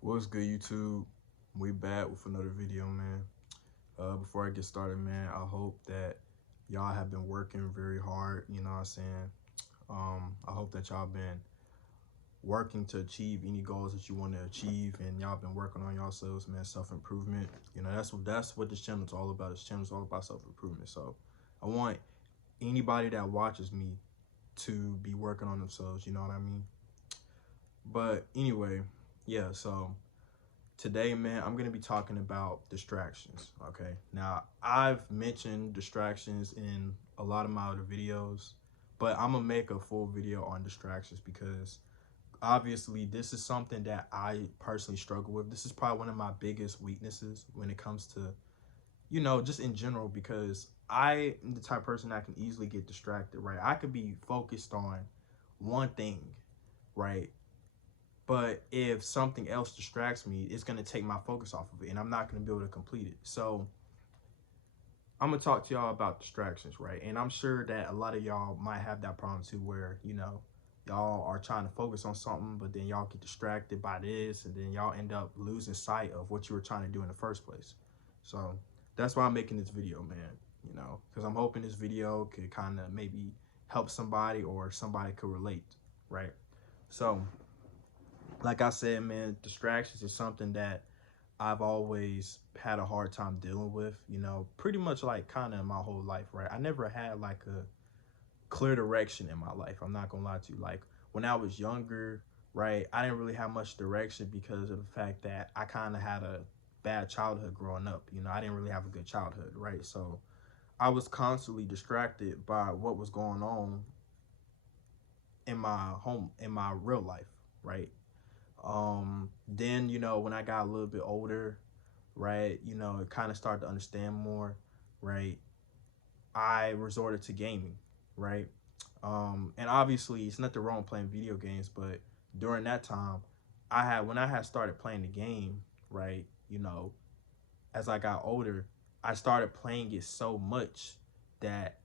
What's good, YouTube? We back with another video, man. Before I get started, man, I hope that y'all have been working very hard. You know what I'm saying? I hope that y'all been working to achieve any goals that you want to achieve, and y'all been working on yourselves, man. Self improvement. You know, that's what this channel is all about. This channel is all about self improvement. So, I want anybody that watches me to be working on themselves. You know what I mean? But anyway, yeah. So today, man, I'm going to be talking about distractions, okay? Now, I've mentioned distractions in a lot of my other videos, but I'm going to make a full video on distractions because obviously this is something that I personally struggle with. This is probably one of my biggest weaknesses when it comes to, just in general, because I am the type of person that can easily get distracted, right? I could be focused on one thing, right? But if something else distracts me, it's going to take my focus off of it and I'm not going to be able to complete it. So I'm going to talk to y'all about distractions, right? And I'm sure that a lot of y'all might have that problem too, where, y'all are trying to focus on something, but then y'all get distracted by this and then y'all end up losing sight of what you were trying to do in the first place. So that's why I'm making this video, man, because I'm hoping this video could kind of maybe help somebody or somebody could relate, right? So like I said, man, distractions is something that I've always had a hard time dealing with, pretty much like kind of my whole life, right? I never had like a clear direction in my life. I'm not gonna lie to you. Like when I was younger, right, I didn't really have much direction because of the fact that I kind of had a bad childhood growing up. I didn't really have a good childhood, right? So I was constantly distracted by what was going on in my home, in my real life, right? Then, when I got a little bit older, right, it kind of started to understand more, right, I resorted to gaming, right? And obviously it's nothing wrong playing video games, but during that time, when I had started playing the game, right, as I got older, I started playing it so much that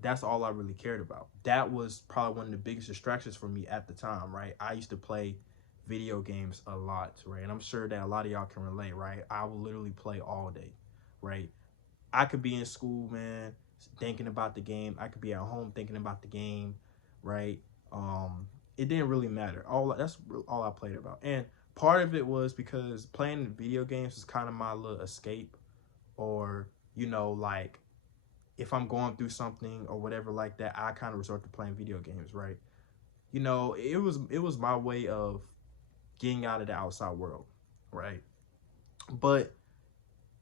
that's all I really cared about. That was probably one of the biggest distractions for me at the time, right? I used to play video games a lot, right? And I'm sure that a lot of y'all can relate, right? I will literally play all day, right? I could be in school, man, thinking about the game. I could be at home thinking about the game, right? It didn't really matter. That's all I played about. And part of it was because playing video games is kind of my little escape, or like if I'm going through something or whatever like that, I kind of resort to playing video games, right? It was my way of getting out of the outside world, right? But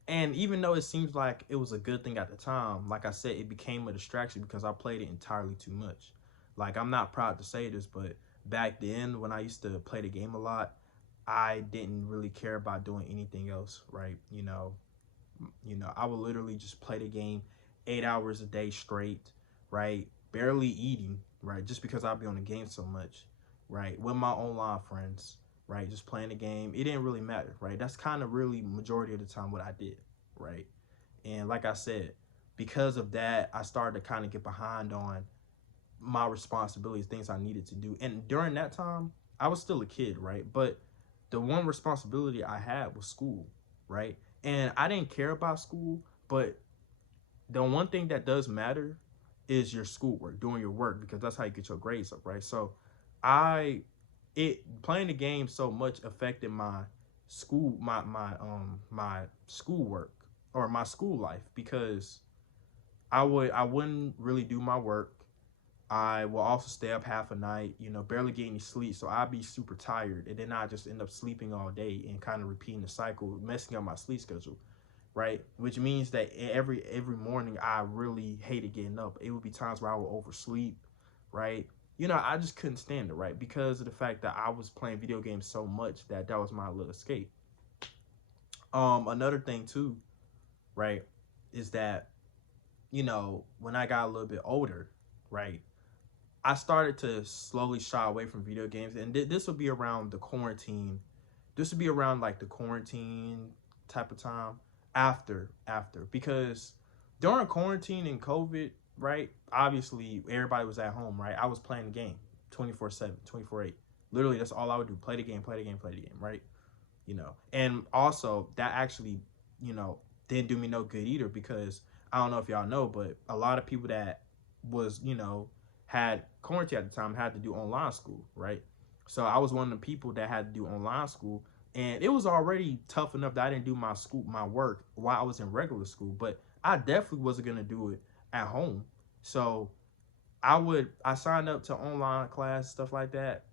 and even though it seems like it was a good thing at the time, like I said, it became a distraction because I played it entirely too much. Like I'm not proud to say this, but back then when I used to play the game a lot, I didn't really care about doing anything else, right? I would literally just play the game 8 hours a day straight, right? Barely eating, right? Just because I'd be on the game so much, right? With my online friends, right? Just playing the game. It didn't really matter, right? That's kind of really majority of the time what I did, right? And like I said, because of that, I started to kind of get behind on my responsibilities, things I needed to do. And during that time, I was still a kid, right? But the one responsibility I had was school, right? And I didn't care about school, but the one thing that does matter is your schoolwork, doing your work, because that's how you get your grades up, right? So I it playing the game so much affected my my schoolwork or my school life because I wouldn't really do my work. I will also stay up half a night, barely get any sleep. So I'd be super tired. And then I just end up sleeping all day and kind of repeating the cycle, messing up my sleep schedule, right? Which means that every morning I really hated getting up. It would be times where I would oversleep, right? I just couldn't stand it, right? Because of the fact that I was playing video games so much that was my little escape. Another thing too, right, is that, when I got a little bit older, right, I started to slowly shy away from video games, and this would be around the quarantine. This would be around like the quarantine type of time after because during quarantine and COVID, right? Obviously, everybody was at home, right? I was playing the game 24/7, 24/8, Literally, that's all I would do. Play the game, play the game, play the game, right? And also that actually, didn't do me no good either, because I don't know if y'all know, but a lot of people that was, had quarantine at the time had to do online school, right? So I was one of the people that had to do online school, and it was already tough enough that I didn't do my work while I was in regular school, but I definitely wasn't gonna do it at home. So I signed up to online class, stuff like that,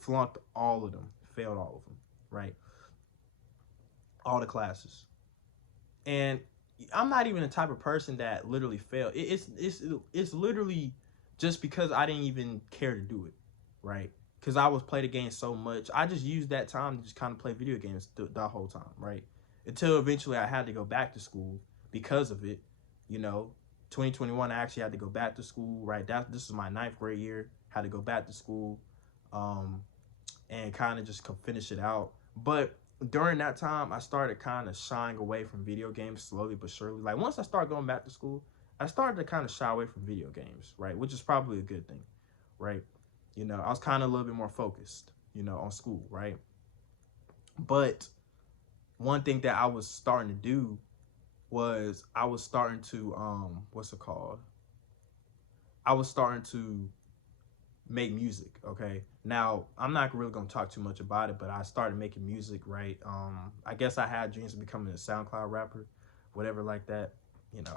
flunked all of them, failed all of them, right? All the classes. And I'm not even the type of person that literally failed. It's literally just because I didn't even care to do it, right? Because I was play the game so much, I just used that time to just kind of play video games the whole time, right? Until eventually I had to go back to school because of it. You know, 2021 I actually had to go back to school, right? This is my 9th grade year. Had to go back to school, um, and kind of just finish it out. But during that time, I started kind of shying away from video games slowly but surely. Like once I started going back to school, I started to kind of shy away from video games, right? Which is probably a good thing, right? I was kind of a little bit more focused, on school, right? But one thing that I was starting to do was I was starting to what's it called? I was starting to make music. Okay, now I'm not really gonna talk too much about it, but I started making music, right? I guess I had dreams of becoming a SoundCloud rapper, whatever like that.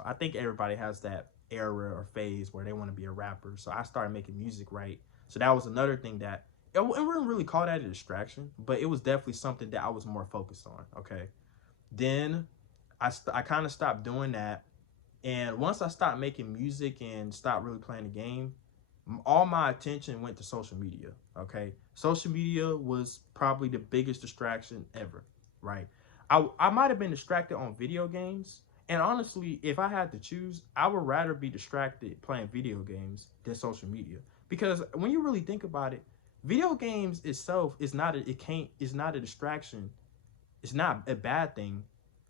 I think everybody has that era or phase where they want to be a rapper. So I started making music, right? So that was another thing that it wouldn't really call that a distraction, but it was definitely something that I was more focused on. Okay, then I kind of stopped doing that, and once I stopped making music and stopped really playing the game, all my attention went to social media. Okay, social media was probably the biggest distraction ever, right? I might have been distracted on video games, and honestly, if I had to choose, I would rather be distracted playing video games than social media, because when you really think about it, video games itself is not a, it can't is not a distraction. It's not a bad thing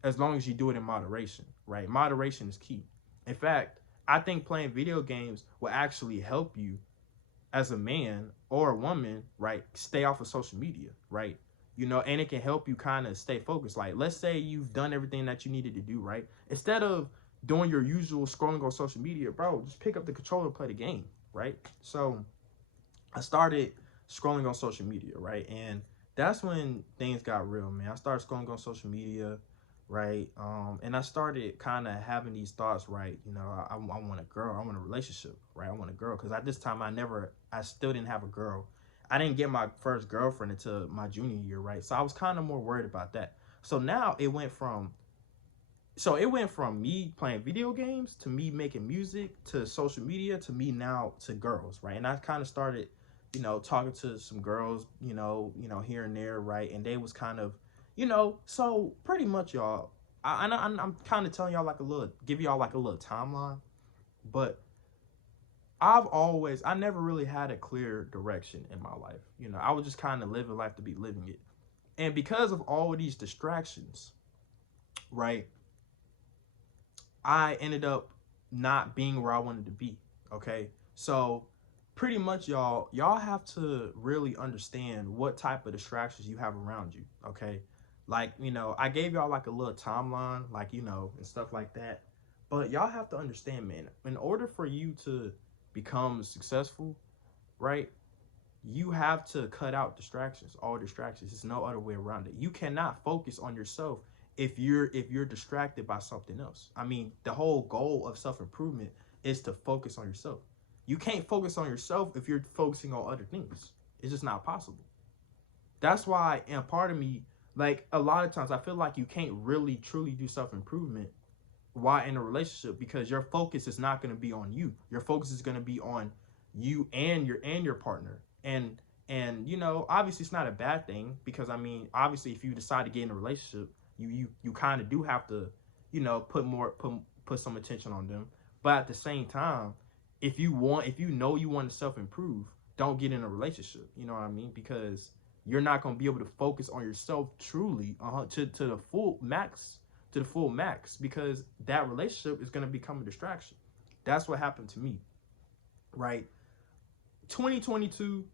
as long as you do it in moderation, right? Moderation is key. In fact, I think playing video games will actually help you as a man or a woman, right, stay off of social media, right? And it can help you kind of stay focused. Like, let's say you've done everything that you needed to do, right? Instead of doing your usual scrolling on social media, bro, just pick up the controller and play the game, right? So I started scrolling on social media, right? And that's when things got real, man. I started scrolling on social media, right? And I started kind of having these thoughts, right? I want a girl, I want a relationship, right? I want a girl, because at this time I still didn't have a girl. I didn't get my first girlfriend until my junior year, right? So I was kind of more worried about that. So now it went from me playing video games to me making music to social media to me now to girls, right? And I kind of started, talking to some girls, here and there, right? And they was kind of, so pretty much, y'all. I'm kind of telling y'all give y'all like a little timeline, but I never really had a clear direction in my life. I was just kind of living life to be living it, and because of all of these distractions, right? I ended up not being where I wanted to be. Okay. So pretty much y'all have to really understand what type of distractions you have around you. Okay. Like, I gave y'all like a little timeline, like, and stuff like that. But y'all have to understand, man, in order for you to become successful, right? You have to cut out distractions, all distractions. There's no other way around it. You cannot focus on yourself if you're distracted by something else. I mean, the whole goal of self-improvement is to focus on yourself. You can't focus on yourself if you're focusing on other things. It's just not possible. That's why, and part of me, like a lot of times I feel like you can't really truly do self-improvement while in a relationship, because your focus is not going to be on you. Your focus is going to be on you and your partner. And obviously it's not a bad thing, because I mean, obviously if you decide to get in a relationship, you kind of do have to, put some attention on them. But at the same time, if you know you want to self-improve, don't get in a relationship. You know what I mean? Because you're not going to be able to focus on yourself truly to the full max, because that relationship is going to become a distraction. That's what happened to me, right? 2022,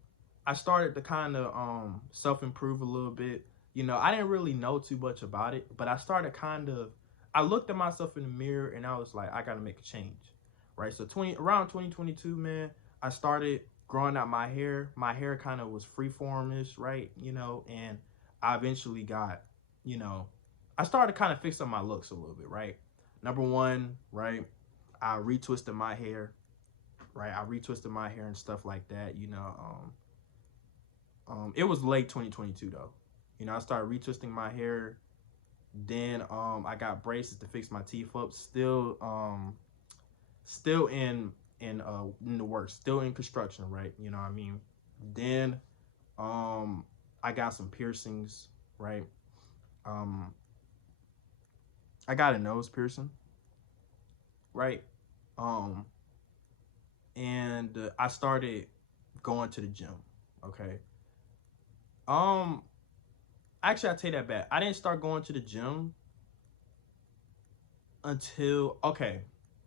I started to kind of self-improve a little bit. You know, I didn't really know too much about it, but I started kind of, I looked at myself in the mirror and I was like, I gotta make a change, right? So around 2022, man, I started growing out my hair. My hair kind of was freeformish, right? You know, and I eventually got, you know, I started kind of fixing my looks a little bit, right? Number one, right? I retwisted my hair, right? I retwisted my hair and stuff like that, you know. It was late 2022 though. You know, I started retwisting my hair. Then I got braces to fix my teeth up. Still in the works, still in construction, right? You know what I mean? Then I got some piercings, right? Um I got a nose piercing, right? Um and I started going to the gym, okay? Um Actually, I take that back. I didn't start going to the gym until, okay,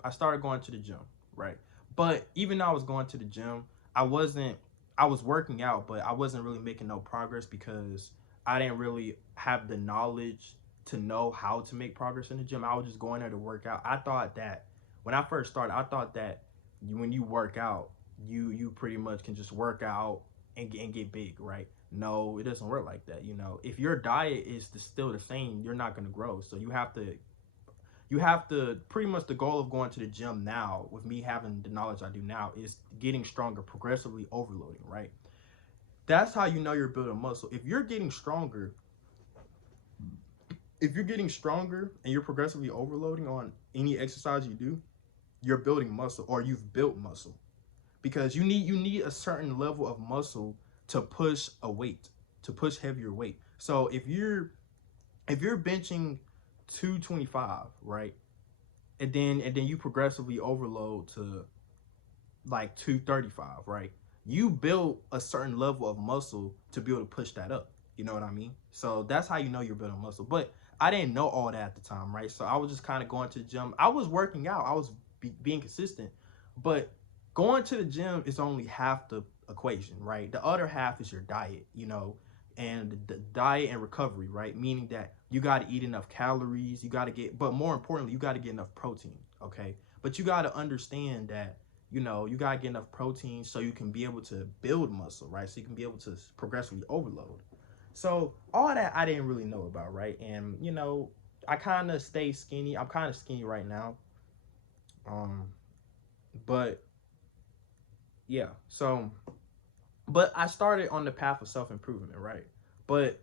I started going to the gym, right? But even though I was going to the gym, I wasn't, I was working out, but I wasn't really making no progress because I didn't really have the knowledge to know how to make progress in the gym. I was just going there to work out. I thought that when I first started, I thought that when you work out, you pretty much can just work out and get big, right? No, it doesn't work like that. You know, if your diet is still the same, you're not going to grow. So you have to pretty much, the goal of going to the gym now with me having the knowledge I do now is getting stronger, progressively overloading, right? That's how you know you're building muscle. If you're getting stronger and you're progressively overloading on any exercise you do, you're building muscle, or you've built muscle, because you need a certain level of muscle to push a weight, to push heavier weight. So if you're benching 225, right, and then you progressively overload to like 235, right? You build a certain level of muscle to be able to push that up. You know what I mean? So that's how you know you're building muscle. But I didn't know all that at the time, right? So I was just kind of going to the gym. I was working out. I was being consistent, but going to the gym is only half the equation, right? The other half is your diet, you know, and the diet and recovery, right? Meaning that you got to eat enough calories, you got to get, but more importantly, you got to get enough protein, okay? But you got to understand that, you know, you got to get enough protein so you can be able to build muscle, right? So you can be able to progressively overload. So all that I didn't really know about, right? And, you know, I kind of stay skinny. I'm kind of skinny right now. Um, but yeah, so, but I started on the path of self-improvement, right? But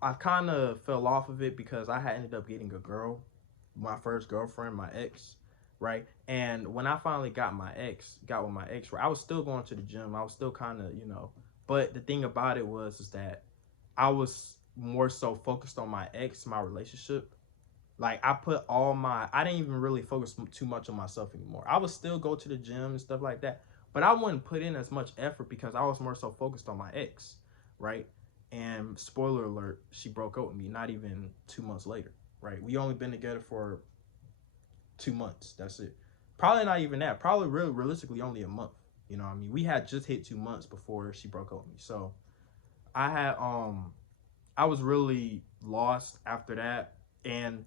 I kind of fell off of it because I had ended up getting a girl, my first girlfriend, my ex, right? And when I finally got with my ex, right, I was still going to the gym. I was still kind of, you know, but the thing about it was is that I was more so focused on my ex, my relationship. Like I didn't even really focus too much on myself anymore. I would still go to the gym and stuff like that, but I wouldn't put in as much effort because I was more so focused on my ex, right? And spoiler alert, she broke up with me not even 2 months later, right? We only been together for 2 months. That's it. Probably not even that. Probably really realistically only a month. You know what I mean? We had just hit 2 months before she broke up with me. So I had I was really lost after that. And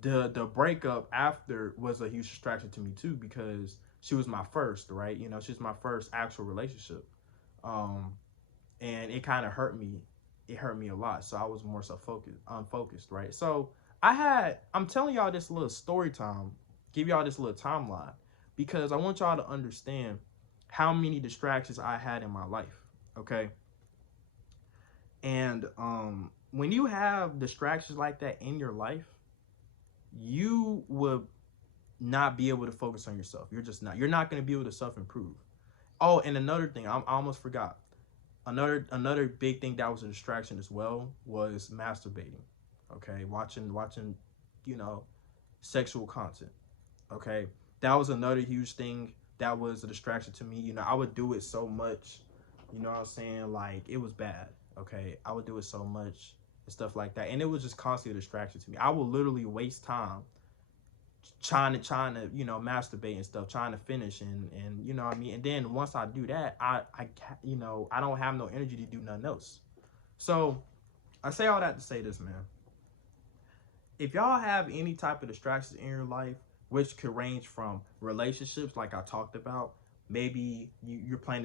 the breakup after was a huge distraction to me too, because she was my first, right? You know, she was my first actual relationship. Um and it kind of hurt me. It hurt me a lot. So I was more so unfocused, right? So I'm telling y'all this little story time, give y'all this little timeline, because I want y'all to understand how many distractions I had in my life. Okay. And when you have distractions like that in your life, you will not be able to focus on yourself. You're not going to be able to self-improve. Oh, and another thing, I almost forgot. Another big thing that was a distraction as well was masturbating. Okay, watching, you know, sexual content. Okay, that was another huge thing that was a distraction to me. You know, I would do it so much. You know what I'm saying? Like, it was bad. Okay, I would do it so much and stuff like that, and it was just constantly a distraction to me. I would literally waste time trying to, you know, masturbate and stuff, trying to finish and you know what I mean. And then once I do that, you know, I don't have no energy to do nothing else. So I say all that to say this, man. If y'all have any type of distractions in your life, which could range from relationships, like I talked about, maybe you're playing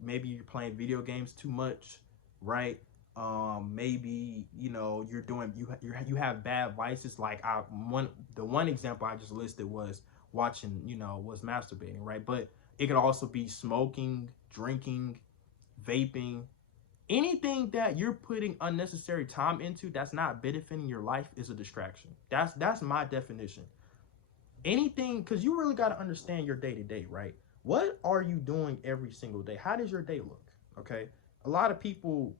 maybe you're playing video games too much, right? Maybe, you know, you have bad vices. Like the one example I just listed was watching, you know, was masturbating, right? But it could also be smoking, drinking, vaping, anything that you're putting unnecessary time into that's not benefiting your life is a distraction. That's my definition. Anything, because you really got to understand your day to day, right? What are you doing every single day? How does your day look? Okay, a lot of people,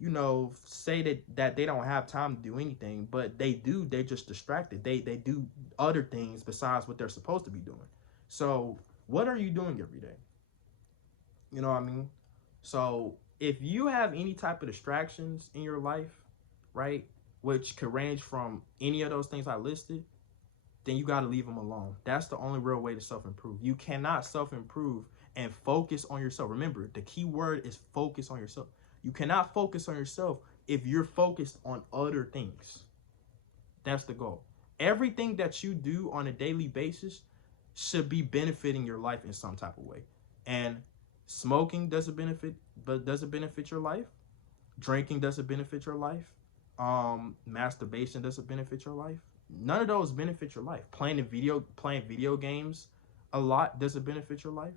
you know, say that they don't have time to do anything, but they do. They're just distracted. They do other things besides what they're supposed to be doing. So what are you doing every day? You know what I mean? So if you have any type of distractions in your life, right, which could range from any of those things I listed, then you got to leave them alone. That's the only real way to self-improve. You cannot self-improve and focus on yourself. Remember, the key word is focus on yourself. You cannot focus on yourself if you're focused on other things. That's the goal. Everything that you do on a daily basis should be benefiting your life in some type of way. And smoking doesn't benefit your life. Drinking doesn't benefit your life. Masturbation doesn't benefit your life. None of those benefit your life. Playing video games a lot doesn't benefit your life.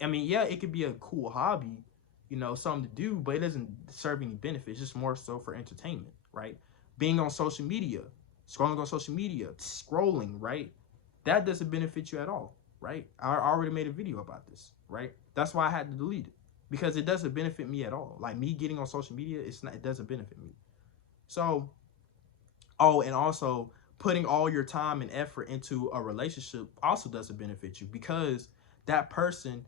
I mean, yeah, it could be a cool hobby, you know, something to do, but it doesn't serve any benefits. It's just more so for entertainment, right? Being on social media, scrolling on social media, scrolling, right? That doesn't benefit you at all, right? I already made a video about this, right? That's why I had to delete it, because it doesn't benefit me at all. Like me getting on social media, it doesn't benefit me. So, oh, and also putting all your time and effort into a relationship also doesn't benefit you, because that person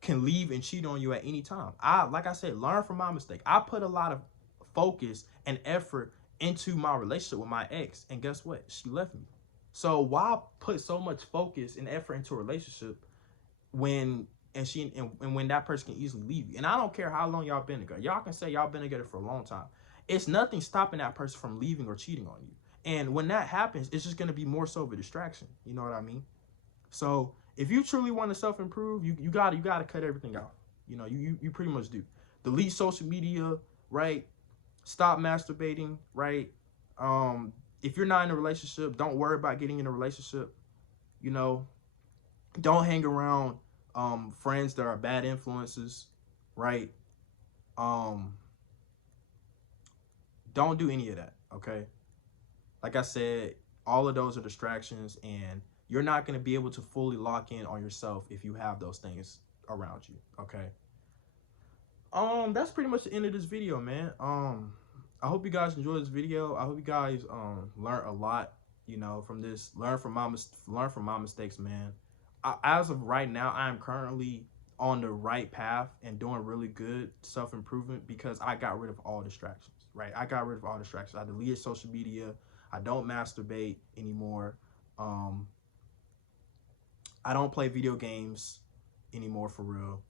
can leave and cheat on you at any time. Like I said, learn from my mistake. I put a lot of focus and effort into my relationship with my ex, and guess what? She left me. So why put so much focus and effort into a relationship when when that person can easily leave you? And I don't care how long y'all been together. Y'all can say y'all been together for a long time. It's nothing stopping that person from leaving or cheating on you. And when that happens, it's just going to be more so of a distraction. You know what I mean? So if you truly want to self-improve, you gotta cut everything out. You know, you pretty much do. Delete social media, right? Stop masturbating, right? If you're not in a relationship, don't worry about getting in a relationship. You know, don't hang around friends that are bad influences, right? Don't do any of that, okay? Like I said, all of those are distractions, and you're not going to be able to fully lock in on yourself if you have those things around you, okay? That's pretty much the end of this video, man. I hope you guys enjoyed this video. I hope you guys learned a lot, you know, from this. Learn from my mistakes, man. As of right now, I am currently on the right path and doing really good self-improvement because I got rid of all distractions, right? I got rid of all distractions. I deleted social media. I don't masturbate anymore. I don't play video games anymore, for real.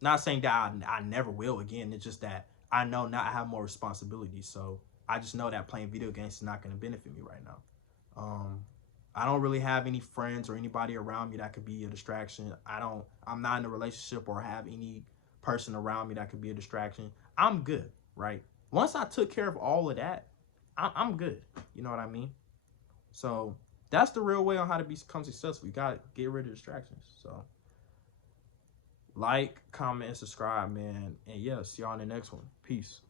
Not saying that I never will again. It's just that I know now I have more responsibilities. So I just know that playing video games is not going to benefit me right now. I don't really have any friends or anybody around me that could be a distraction. I'm not in a relationship or have any person around me that could be a distraction. I'm good, right? Once I took care of all of that, I'm good. You know what I mean? So that's the real way on how to become successful. You got to get rid of distractions. So like, comment, and subscribe, man. And yeah, see y'all in the next one. Peace.